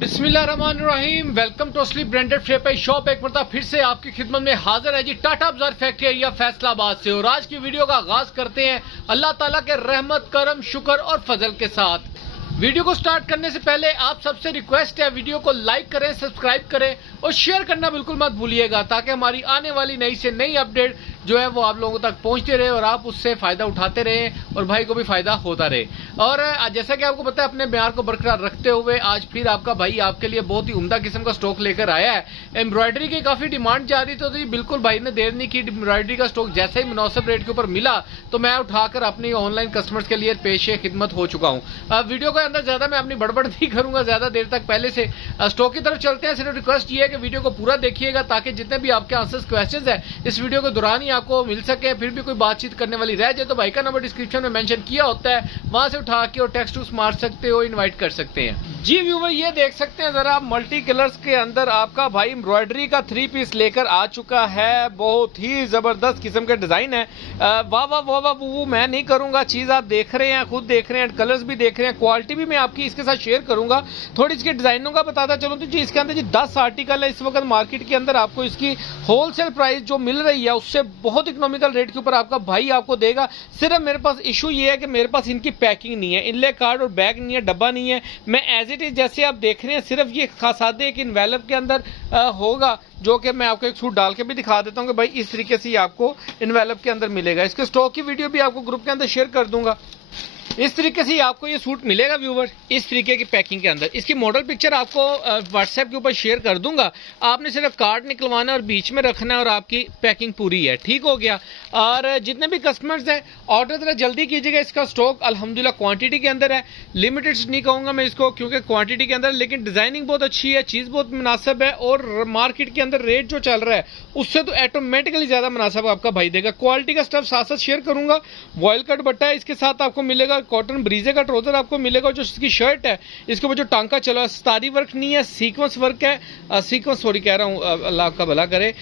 बिस्मिल्लाहिर्रहमानिर्रहीम। Welcome to असली branded फ्रेपाई shop. एक मरतबा फिर से आपकी खिदमत में हाजिर है जी टाटा बाजार फैक्ट्री एरिया फैसलाबाद से। और आज की वीडियो का आगाज करते हैं अल्लाह ताला के रहमत करम शुक्र और फजल के साथ। वीडियो को स्टार्ट करने से पहले आप सबसे रिक्वेस्ट है वीडियो को लाइक करें, सब्सक्राइब करें और शेयर करना बिल्कुल मत भूलिएगा, ताकि हमारी आने वाली नई से नई अपडेट जो है वो आप लोगों तक पहुंचते रहे और आप उससे फायदा उठाते रहे और भाई को भी फायदा होता रहे। और जैसा कि आपको पता है, अपने म्यार को बरकरार रखते हुए आज फिर आपका भाई आपके लिए बहुत ही उम्दा किस्म का स्टॉक लेकर आया है। एम्ब्रॉयडरी की काफी डिमांड जा रही थी, बिल्कुल भाई ने देर नहीं की। एम्ब्रॉयडरी का स्टॉक जैसे ही मुनासिब रेट के ऊपर मिला तो मैं उठाकर अपनी ऑनलाइन कस्टमर्स के लिए पेश खिदमत हो चुका हूँ। वीडियो के अंदर ज्यादा मैं अपनी बड़बड़ नहीं करूंगा ज्यादा देर तक, पहले से स्टॉक की तरफ चलते हैं। सिर्फ रिक्वेस्ट ये है कि वीडियो को पूरा देखिएगा ताकि जितने भी आपके आंसर्स क्वेश्चंस हैं इस वीडियो के दौरान ही आपको मिल सके। फिर भी कोई बातचीत करने वाली रह जाए तो भाई का नंबर डिस्क्रिप्शन में मेंशन किया होता है, वहां से उठा के और टेक्स्ट टू मार सकते हो, इनवाइट कर सकते हैं। जी व्यूवर, ये देख सकते हैं जरा मल्टी कलर्स के अंदर आपका भाई एम्ब्रॉयडरी का 3 पीस लेकर आ चुका है। बहुत ही जबरदस्त किस्म के डिजाइन है। वाह वाह वाह वाह, वो मैं नहीं करूंगा, चीज आप देख रहे हैं, खुद देख रहे हैं, कलर्स भी देख रहे हैं, क्वालिटी भी मैं आपकी इसके साथ शेयर करूंगा। थोड़ी इसके डिजाइनों का बताता चलूं तो जी इसके अंदर जी 10 आर्टिकल है इस वक्त मार्केट के अंदर। आपको इसकी होलसेल प्राइस जो मिल रही है उससे बहुत इकोनॉमिकल रेट के ऊपर आपका भाई आपको देगा। सिर्फ मेरे पास इशू ये है कि मेरे पास इनकी पैकिंग नहीं है, इनले कार्ड और बैग नहीं है, डब्बा नहीं है। मैं एज इट इज जैसे आप देख रहे हैं सिर्फ ये खासादे एक इनवेलप के अंदर होगा, जो कि मैं आपको एक सूट डाल के भी दिखा देता हूं कि भाई इस तरीके से आपको इनवेलप के अंदर मिलेगा। इसके स्टॉक की वीडियो भी आपको ग्रुप के अंदर शेयर कर दूंगा। इस तरीके से आपको ये सूट मिलेगा व्यूवर, इस तरीके की पैकिंग के अंदर। इसकी मॉडल पिक्चर आपको व्हाट्सएप के ऊपर शेयर कर दूंगा। आपने सिर्फ कार्ड निकलवाना और बीच में रखना है और आपकी पैकिंग पूरी है। ठीक हो गया। और जितने भी कस्टमर्स हैं ऑर्डर जरा जल्दी कीजिएगा। इसका स्टॉक अल्हम्दुलिल्लाह क्वांटिटी के अंदर है, लिमिटेड नहीं कहूंगा मैं इसको क्योंकि क्वांटिटी के अंदर, लेकिन डिजाइनिंग बहुत अच्छी है, चीज बहुत मुनासिब है और मार्केट के अंदर रेट जो चल रहा है उससे तो ऑटोमेटिकली ज्यादा मुनासिब आपका भाई देगा। क्वालिटी का स्टफ साथ साथ शेयर करूंगा। वॉयल कट बट्टा है, इसके साथ आपको मिलेगा कॉटन ब्रीजे का ट्राउजर आपको मिलेगा। जो इसकी शर्ट है इसके ऊपर जो टांका चला, स्टारी वर्क नहीं है, सीक्वेंस वर्क है, सीक्वेंस सॉरी कह रहा हूं, अल्लाह आपका भला करे,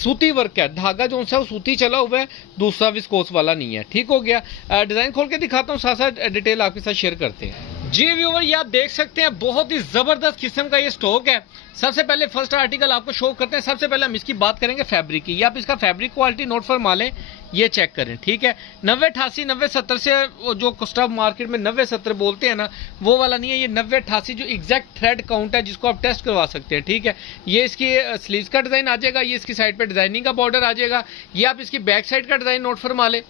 सूती वर्क है। धागा जो है वो सूती चला हुआ है, दूसरा विस्कोस वाला नहीं है। ठीक हो गया। डिजाइन खोल के दिखाता हूं, साथ साथ डिटेल आपके साथ शेयर करते हैं। जी व्यूवर, ये आप देख सकते हैं बहुत ही जबरदस्त किस्म का ये स्टॉक है। सबसे पहले फर्स्ट आर्टिकल आपको शो करते हैं। सबसे पहले हम इसकी बात करेंगे फैब्रिक की। ये आप इसका फैब्रिक क्वालिटी नोट फरमा लें, ये चेक करें। ठीक है, 90-88 90-70 से जो स्टफ मार्केट में 90-70 बोलते हैं ना, वो वाला नहीं है। ये 90-88 जो एग्जैक्ट थ्रेड काउंट है जिसको आप टेस्ट करवा सकते हैं। ठीक है, ये इसकी स्लीव्स का डिजाइन आ जाएगा, ये इसकी साइड पे डिजाइनिंग का बॉर्डर आ जाएगा। ये आप इसकी बैक साइड का डिजाइन नोट फरमा लें,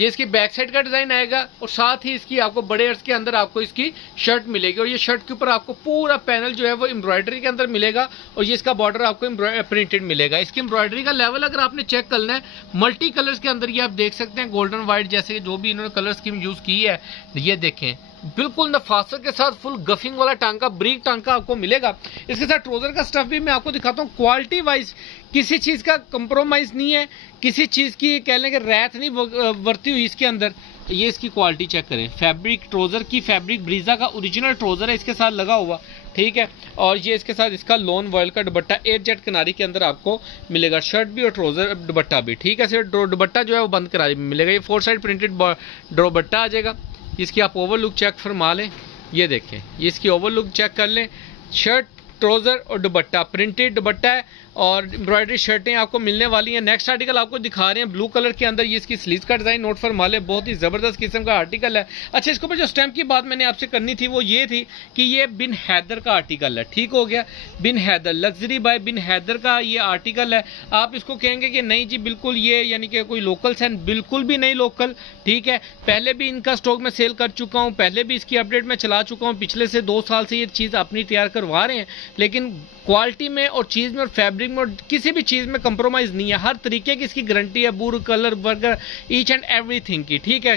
ये इसकी बैक साइड का डिजाइन आएगा और साथ ही इसकी आपको बड़े अर्ज के अंदर आपको इसकी शर्ट मिलेगी। और ये शर्ट के ऊपर आपको पूरा पैनल जो है वो एम्ब्रॉयडरी के अंदर मिलेगा और ये इसका बॉर्डर आपको प्रिंटेड मिलेगा। इसकी एम्ब्रॉयडरी का लेवल अगर आपने चेक करना है, मल्टी कलर्स के अंदर ये आप देख सकते हैं, गोल्डन व्हाइट जैसे जो भी इन्होंने कलर स्कीम यूज की है, ये देखें बिल्कुल नफासत के साथ फुल गफिंग वाला टांका, ब्रीक टांका आपको मिलेगा। इसके साथ ट्राउजर का स्टफ भी मैं आपको दिखाता हूँ। क्वालिटी वाइज किसी चीज का कंप्रोमाइज नहीं है, किसी चीज की कह लें कि रैत नहीं वर्ती हुई इसके अंदर। ये इसकी क्वालिटी चेक करें, फैब्रिक ट्राउजर की फैब्रिक ब्रीजा का ओरिजिनल ट्राउजर है इसके साथ लगा हुआ। ठीक है, और ये इसके साथ इसका लोन वॉयल का दुपट्टा 8 जेट किनारी के अंदर आपको मिलेगा, शर्ट भी और ट्राउजर दुपट्टा भी। ठीक है, सिर्फ दुपट्टा जो है वो बंद किनारी में मिलेगा। ये 4 साइड प्रिंटेड दुपट्टा आ जाएगा। इसकी आप ओवरलुक चेक फरमा लें, ये देखें, ये इसकी ओवरलुक चेक कर लें। शर्ट ट्राउजर और दुपट्टा प्रिंटेड दुपट्टा है और एम्ब्रॉयडरी शर्टें आपको मिलने वाली हैं। नेक्स्ट आर्टिकल आपको दिखा रहे हैं ब्लू कलर के अंदर, ये इसकी स्लीव्स का डिजाइन नोट फरमा लें, बहुत ही जबरदस्त किस्म का आर्टिकल है। अच्छा, इसके ऊपर जो स्टैम्प की बात मैंने आपसे करनी थी वो ये थी कि ये बिन हैदर का आर्टिकल है। ठीक हो गया, बिन हैदर, लग्जरी बाय बिन हैदर का ये आर्टिकल है। आप इसको कहेंगे कि नहीं जी बिल्कुल ये यानी कि कोई लोकल सेंस, बिल्कुल भी नहीं लोकल। ठीक है, पहले भी इनका स्टॉक में सेल कर चुका हूँ, पहले भी इसकी अपडेट में चला चुका हूँ, पिछले से 2 साल से ये चीज़ अपनी तैयार करवा रहे हैं। लेकिन क्वालिटी में और चीज़ में और फैब्रिक में और किसी भी चीज़ में कंप्रोमाइज़ नहीं है। हर तरीके की इसकी गारंटी है, बूर colour burger each and everything की। ठीक है,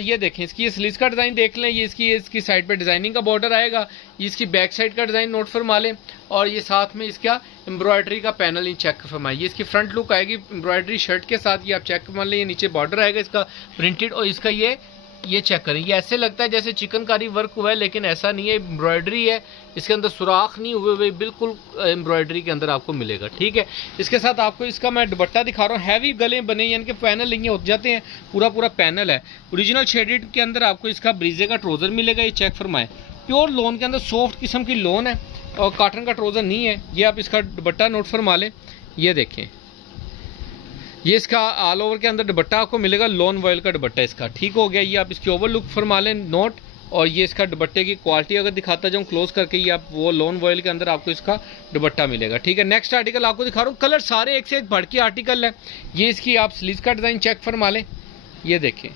ये देखें, इसकी स्लीव्स का डिज़ाइन देख लें, ये इसकी साइड पे डिज़ाइनिंग का बॉर्डर आएगा, ये इसकी बैक साइड का डिज़ाइन नोट फरमा लें और ये साथ में इसका एम्ब्रॉयडरी का पैनल ही चेक फरमाइए। ये इसकी फ्रंट लुक आएगी एम्ब्रॉयडरी शर्ट के साथ, ये आप चेक फरमा लें। ये नीचे बॉर्डर आएगा इसका प्रिंटेड और इसका ये चेक करें, ये ऐसे लगता है जैसे चिकनकारी वर्क हुआ है, लेकिन ऐसा नहीं है, एम्ब्रॉयडरी है। इसके अंदर सुराख नहीं हुए हुए, बिल्कुल एम्ब्रॉयडरी के अंदर आपको मिलेगा। ठीक है, इसके साथ आपको इसका मैं दुपट्टा दिखा रहा हूँ। हैवी गले बने यानी कि पैनल ये हो जाते हैं, पूरा पैनल है। ओरिजिनल शेडेड के अंदर आपको इसका ब्रीजे का ट्राउजर मिलेगा, ये चेक फरमाएं। प्योर लोन के अंदर सॉफ्ट किस्म की लोन है और कॉटन का ट्राउज़र नहीं है। ये आप इसका दुपट्टा नोट फरमा लें, ये देखें, ये इसका ऑल ओवर के अंदर दुपट्टा आपको मिलेगा, लॉन वॉयल का दुपट्टा इसका, ठीक हो गया। ये आप इसकी ओवर लुक फरमा लें नोट, और ये इसका दुपट्टे की क्वालिटी अगर दिखाता जाऊँ क्लोज करके, ये आप वो लॉन वॉयल के अंदर आपको इसका दुपट्टा मिलेगा, ठीक है। नेक्स्ट आर्टिकल आपको दिखा रहा हूँ, कलर सारे एक से एक बढ़ के आर्टिकल है। ये इसकी आप स्लीव का डिज़ाइन चेक फरमा लें, ये देखें,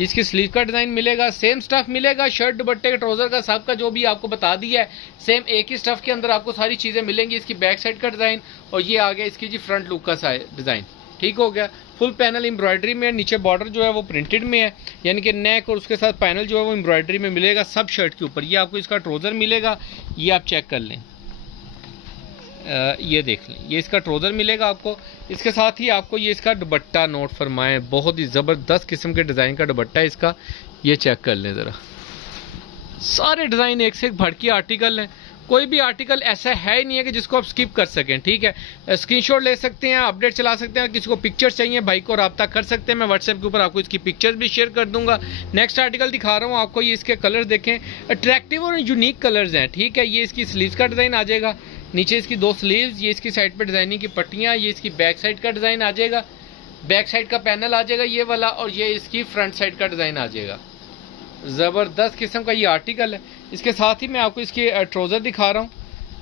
इसकी स्लीव का डिज़ाइन मिलेगा, सेम स्टफ मिलेगा, शर्ट दुपट्टे का ट्राउज़र का सबका जो भी आपको बता दिया है सेम एक ही स्टफ के अंदर आपको सारी चीज़ें मिलेंगी। इसकी बैक साइड का डिज़ाइन और ये आ गया इसकी जी फ्रंट लुक का डिज़ाइन, ठीक हो गया। फुल पैनल एम्ब्रॉयडरी में, नीचे बॉर्डर जो है वो प्रिंटेड में है, यानी कि नेक और उसके साथ पैनल जो है वो एम्ब्रॉयडरी में मिलेगा सब शर्ट के ऊपर। ये आपको इसका ट्राउज़र मिलेगा, ये आप चेक कर लें, ये देख लें, ये इसका ट्राउज़र मिलेगा आपको। इसके साथ ही आपको ये इसका दुपट्टा नोट फरमाएं, बहुत ही ज़बरदस्त किस्म के डिज़ाइन का दुपट्टा है इसका, ये चेक कर लें ज़रा। सारे डिज़ाइन एक से एक भड़की आर्टिकल हैं, कोई भी आर्टिकल ऐसा है ही नहीं है कि जिसको आप स्किप कर सकें, ठीक है। स्क्रीनशॉट ले सकते हैं, अपडेट चला सकते हैं, किसी को पिक्चर्स चाहिए भाई को रब्ता कर सकते हैं, मैं व्हाट्सएप के ऊपर आपको इसकी पिक्चर्स भी शेयर कर दूंगा। नेक्स्ट आर्टिकल दिखा रहा हूँ आपको, ये इसके कलर्स देखें, अट्रैक्टिव और यूनिक कलर्स हैं, ठीक है। ये इसकी स्लीव्स का डिज़ाइन आ जाएगा, नीचे इसकी 2 स्लीव्स, ये इसकी साइड पर डिज़ाइनिंग की पट्टियाँ, ये इसकी बैक साइड का डिज़ाइन आ जाएगा, बैक साइड का पैनल आ जाएगा ये वाला, और ये इसकी फ्रंट साइड का डिज़ाइन आ जाएगा। ज़बरदस्त किस्म का ये आर्टिकल है। इसके साथ ही मैं आपको इसके ट्राउज़र दिखा रहा हूँ,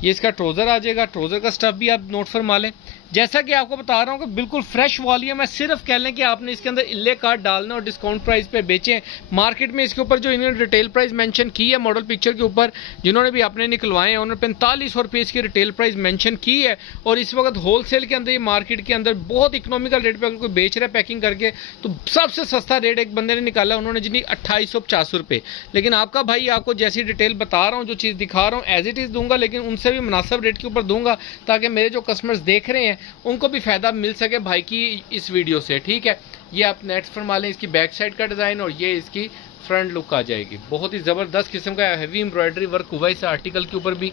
ये इसका ट्राउज़र आ जाएगा, ट्राउज़र का स्टफ भी आप नोट फरमा लें। जैसा कि आपको बता रहा हूँ कि बिल्कुल फ्रेश वॉल्यूम है, सिर्फ कह लें कि आपने इसके अंदर इल्ले कार्ड डालना और डिस्काउंट प्राइस पे बेचें। मार्केट में इसके ऊपर जो इन्होंने रिटेल प्राइस मेंशन की है मॉडल पिक्चर के ऊपर, जिन्होंने भी आपने निकलवाए हैं, उन्होंने 4500 रुपये इसकी रिटेल प्राइस मेंशन की है, और इस वक्त होलसेल के अंदर ये मार्केट के अंदर बहुत इकोनॉमिकल रेट पर अगर कोई बेच रहा है पैकिंग करके, तो सबसे सस्ता रेट एक बंदे ने निकाला, उन्होंने जितनी 2850 रुपये। लेकिन आपका भाई आपको जैसी डिटेल बता रहा हूँ, जो चीज़ दिखा रहा हूँ एज इट इज़ दूंगा, लेकिन उनसे भी मुनासिब रेट के ऊपर दूंगा, ताकि मेरे जो कस्टमर्स देख रहे हैं उनको भी फायदा मिल सके भाई की इस वीडियो से, ठीक है। ये आप नेक्स्ट फरमा लें, इसकी बैक साइड का डिज़ाइन और ये इसकी फ्रंट लुक आ जाएगी। बहुत ही ज़बरदस्त किस्म का हैवी एम्ब्रॉयडरी वर्क हुआ है इस आर्टिकल के ऊपर भी,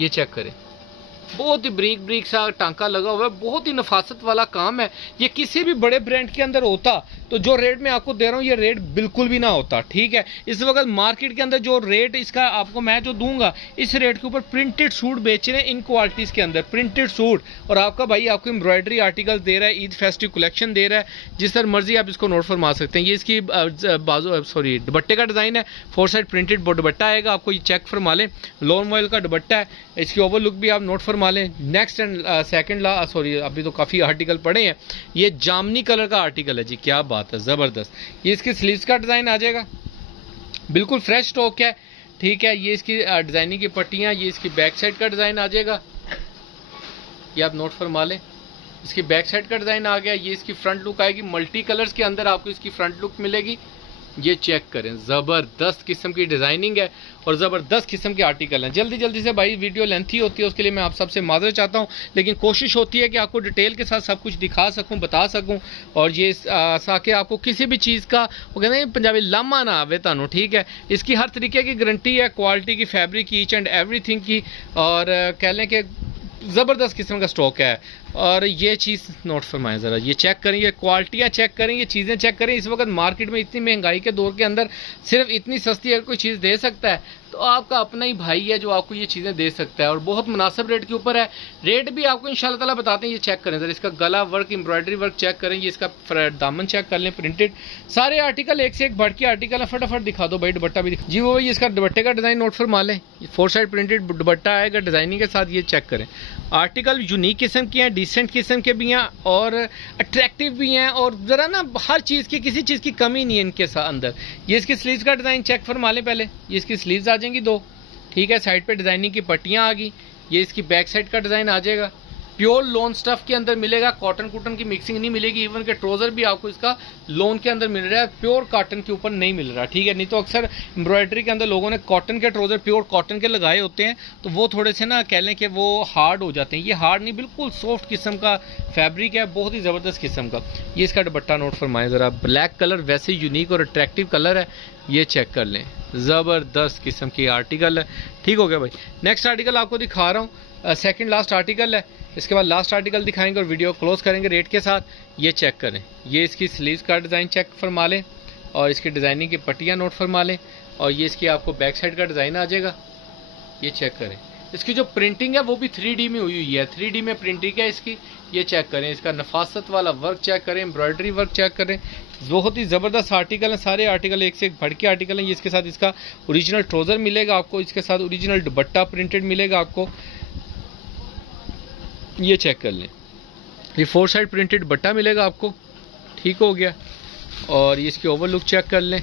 ये चेक करें, बहुत ही ब्रीक ब्रीक सा टांका लगा हुआ है, बहुत ही नफासत वाला काम है। ये किसी भी बड़े ब्रांड के अंदर होता तो जो रेट मैं आपको दे रहा हूँ ये रेट बिल्कुल भी ना होता, ठीक है। इस वक्त मार्केट के अंदर जो रेट इसका आपको मैं जो दूंगा, इस रेट के ऊपर प्रिंटेड सूट बेच रहे हैं इन क्वालिटीज़ के अंदर, प्रिंटेड सूट, और आपका भाई आपको एम्ब्रॉयडरी आर्टिकल दे रहा है, ईद फेस्टिव कलेक्शन दे रहा है, जिस तरह मर्जी आप इसको नोट फरमा सकते हैं। ये इसकी दुपट्टे का डिज़ाइन है, 4 साइड प्रिंटेड दुपट्टा आएगा, आपको ये चेक फरमा लें, लॉन वॉयल का दुपट्टा है, इसकी ओवर लुक भी आप नोट फरमा लें। नेक्स्ट एंड सेकंड अभी तो काफ़ी आर्टिकल पड़े हैं, ये जामनी कलर का आर्टिकल है जी, क्या बात है, ज़बरदस्त। ये इसकी स्लीव्स का डिज़ाइन आ जाएगा, बिल्कुल फ्रेश स्टॉक है, ठीक है। ये इसकी डिज़ाइनिंग की पट्टियाँ, ये इसकी बैक साइड का डिज़ाइन आ जाएगा, ये आप नोट फरमा लें। इसकी बैक साइड का डिज़ाइन आ गया, ये इसकी फ्रंट लुक आएगी, मल्टी कलर्स के अंदर आपको इसकी फ्रंट लुक मिलेगी, ये चेक करें, ज़बरदस्त किस्म की डिज़ाइनिंग है और ज़बरदस्त किस्म के आर्टिकल हैं। जल्दी जल्दी से भाई वीडियो लेंथी होती है, उसके लिए मैं आप सबसे माजरत चाहता हूं, लेकिन कोशिश होती है कि आपको डिटेल के साथ सब कुछ दिखा सकूं, बता सकूं, और ये ताकि आपको किसी भी चीज़ का वो कहते हैं पंजाबी लामा ना आवे तानू, ठीक है। इसकी हर तरीके की गारंटी है, क्वालिटी की, फैब्रिक की, ईच एंड एवरीथिंग की, और कह लें कि ज़बरदस्त किस्म का स्टॉक है। और ये चीज़ नोट फरमाएं ज़रा, ये चेक करें, ये क्वालिटियाँ चेक करें, ये चीज़ें चेक करें। इस वक्त मार्केट में इतनी महंगाई के दौर के अंदर सिर्फ इतनी सस्ती अगर कोई चीज़ दे सकता है तो आपका अपना ही भाई है जो आपको ये चीज़ें दे सकता है, और बहुत मुनासिब रेट के ऊपर है। रेट भी आपको इंशाल्लाह ताला बताते हैं, ये चेक करें ज़रा, इसका गला वर्क, एम्ब्रॉयडरी वर्क चेक करें, ये इसका दामन चेक कर लें, प्रिंटेड। सारे आर्टिकल एक से एक बढ़ के आर्टिकल है, फटाफट दिखा दो भाई, दुपट्टा भी जी वो भाई, इसका दुपट्टे का डिज़ाइन नोट फरमा लें, 4 साइड प्रिंटेड दुपट्टा आएगा डिज़ाइनिंग के साथ, ये चेक करें। आर्टिकल यूनिक किस्म के हैं, डिसेंट किस्म के भी हैं और अट्रैक्टिव भी हैं, और ज़रा ना हर चीज़ की, किसी चीज़ की कमी नहीं है इनके अंदर। ये इसकी स्लीव्स का डिज़ाइन चेक फरमा लें पहले, ये इसकी स्लीव्स आ जाएंगी 2, ठीक है, साइड पे डिज़ाइनिंग की पट्टियाँ आ गई, ये इसकी बैक साइड का डिज़ाइन आ जाएगा। प्योर लोन स्टफ के अंदर मिलेगा, कॉटन कूटन की मिक्सिंग नहीं मिलेगी, इवन के ट्राउज़र भी आपको इसका लोन के अंदर मिल रहा है, प्योर कॉटन के ऊपर नहीं मिल रहा, ठीक है। नहीं तो अक्सर एम्ब्रॉयडरी के अंदर लोगों ने कॉटन के ट्राउज़र प्योर कॉटन के लगाए होते हैं, तो वो थोड़े से ना कह लें कि वो हार्ड हो जाते हैं। ये हार्ड नहीं, बिल्कुल सॉफ्ट किस्म का फैब्रिक है, बहुत ही ज़बरदस्त किस्म का। ये इसका दुपट्टा नोट फरमाएं ज़रा, ब्लैक कलर वैसे यूनिक और अट्रैक्टिव कलर है, ये चेक कर लें, ज़बरदस्त किस्म की आर्टिकल है, ठीक हो गया भाई। नेक्स्ट आर्टिकल आपको दिखा रहा हूँ, सेकंड लास्ट आर्टिकल है, इसके बाद लास्ट आर्टिकल दिखाएंगे और वीडियो क्लोज करेंगे रेट के साथ। ये चेक करें, ये इसकी स्लीव्स का डिज़ाइन चेक फरमा लें और इसकी डिज़ाइनिंग की पट्टियाँ नोट फरमा लें। और ये इसकी आपको बैक साइड का डिज़ाइन आ जाएगा। ये चेक करें, इसकी जो प्रिंटिंग है वो भी 3D में हुई है, 3D में प्रिंटिंग है इसकी। ये चेक करें, इसका नफासत वाला वर्क चेक करें, एम्ब्रॉयडरी वर्क चेक करें। बहुत ही ज़बरदस्त आर्टिकल है, सारे आर्टिकल एक से एक बढ़ के आर्टिकल हैं। इसके साथ इसका ओरिजिनल ट्राउज़र मिलेगा आपको, इसके साथ ओरिजिनल दुपट्टा प्रिंटेड मिलेगा आपको। ये चेक कर लें, ये 4 साइड प्रिंटेड दुपट्टा मिलेगा आपको। ठीक हो गया। और ये इसकी ओवरलुक चेक कर लें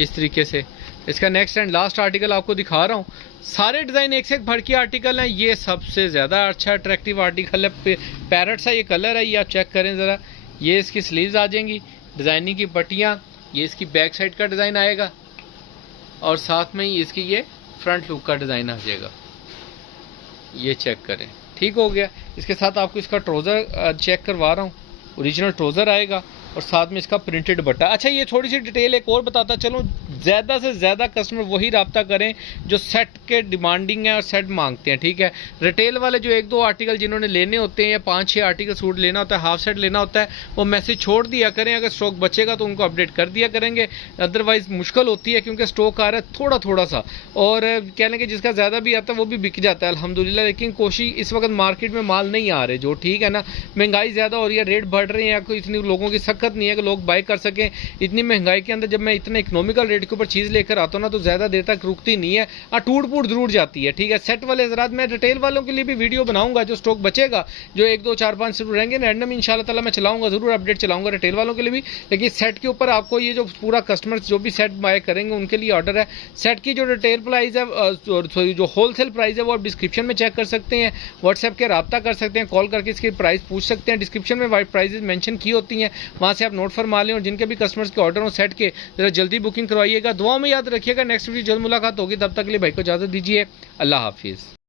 इस तरीके से। इसका नेक्स्ट एंड लास्ट आर्टिकल आपको दिखा रहा हूँ। सारे डिज़ाइन एक से एक भड़ के आर्टिकल हैं। ये सबसे ज़्यादा अच्छा अट्रैक्टिव आर्टिकल है, पैरट सा ये कलर है। ये आप चेक करें ज़रा। ये इसकी स्लीव्स आ जाएंगी, डिज़ाइनिंग की पट्टियाँ। ये इसकी बैक साइड का डिज़ाइन आएगा और साथ में ही इसकी ये फ्रंट लुक का डिज़ाइन आ जाएगा। ये चेक करें। ठीक हो गया। इसके साथ आपको इसका ट्राउज़र चेक करवा रहा हूँ, ओरिजिनल ट्राउज़र आएगा और साथ में इसका प्रिंटेड बट्टा। अच्छा, ये थोड़ी सी डिटेल एक और बताता चलो। ज़्यादा से ज़्यादा कस्टमर वही रब्ता करें जो सेट के डिमांडिंग है और सेट मांगते हैं। ठीक है, रिटेल वाले जो 1-2 आर्टिकल जिन्होंने लेने होते हैं या 5-6 आर्टिकल सूट लेना होता है, हाफ सेट लेना होता है, वो मैसेज छोड़ दिया करें। अगर स्टॉक बचेगा तो उनको अपडेट कर दिया करेंगे, अदरवाइज़ मुश्किल होती है क्योंकि स्टॉक आ रहा है थोड़ा थोड़ा सा। और कह लें कि जिसका ज़्यादा भी आता है वो भी बिक जाता है अल्हम्दुलिल्लाह। लेकिन कोशिश इस वक्त मार्केट में माल नहीं आ रहे जो, ठीक है ना, महंगाई ज़्यादा हो रही है, रेट बढ़ रहे हैं, या कोई इतनी लोगों की सख्त नहीं है कि लोग बाय कर सकें। इतनी महंगाई के अंदर जब मैं इतने इकोनॉमिकल रेट के ऊपर चीज़ लेकर आता हूँ ना, तो ज़्यादा देर तक रुकती नहीं है, टूट फूट जरूर जाती है। ठीक है, सेट वाले हज़रात, मैं रिटेल वालों के लिए भी वीडियो बनाऊंगा। जो स्टॉक बचेगा, जो 1, 2, 4, 5 जरूर रहेंगे, रैंडम इंशाल्लाह ताला मैं चलाऊंगा, जरूर अपडेट चलाऊंगा रिटेल वालों के लिए भी। लेकिन सेट के ऊपर आपको ये जो पूरा कस्टमर्स जो भी सेट बाय करेंगे उनके लिए ऑर्डर है। सेट की जो रिटेल प्राइस है, जो होलसेल प्राइस है, वो आप डिस्क्रिप्शन में चेक कर सकते हैं, व्हाट्सएप के रब्ता कर सकते हैं, कॉल करके इसकी प्राइस पूछ सकते हैं। डिस्क्रिप्शन में प्राइजेस मेंशन की होती हैं, वहाँ से आप नोट फरमा लें। और जिनके भी कस्टमर्स के ऑर्डर हो सेट के, जरा जल्दी बुकिंग करवाइएगा। दुआ में याद रखिएगा। नेक्स्ट वीडियो जल्द मुलाकात होगी, तब तक के लिए भाई को इजाज़त दीजिए। अल्लाह हाफिज़।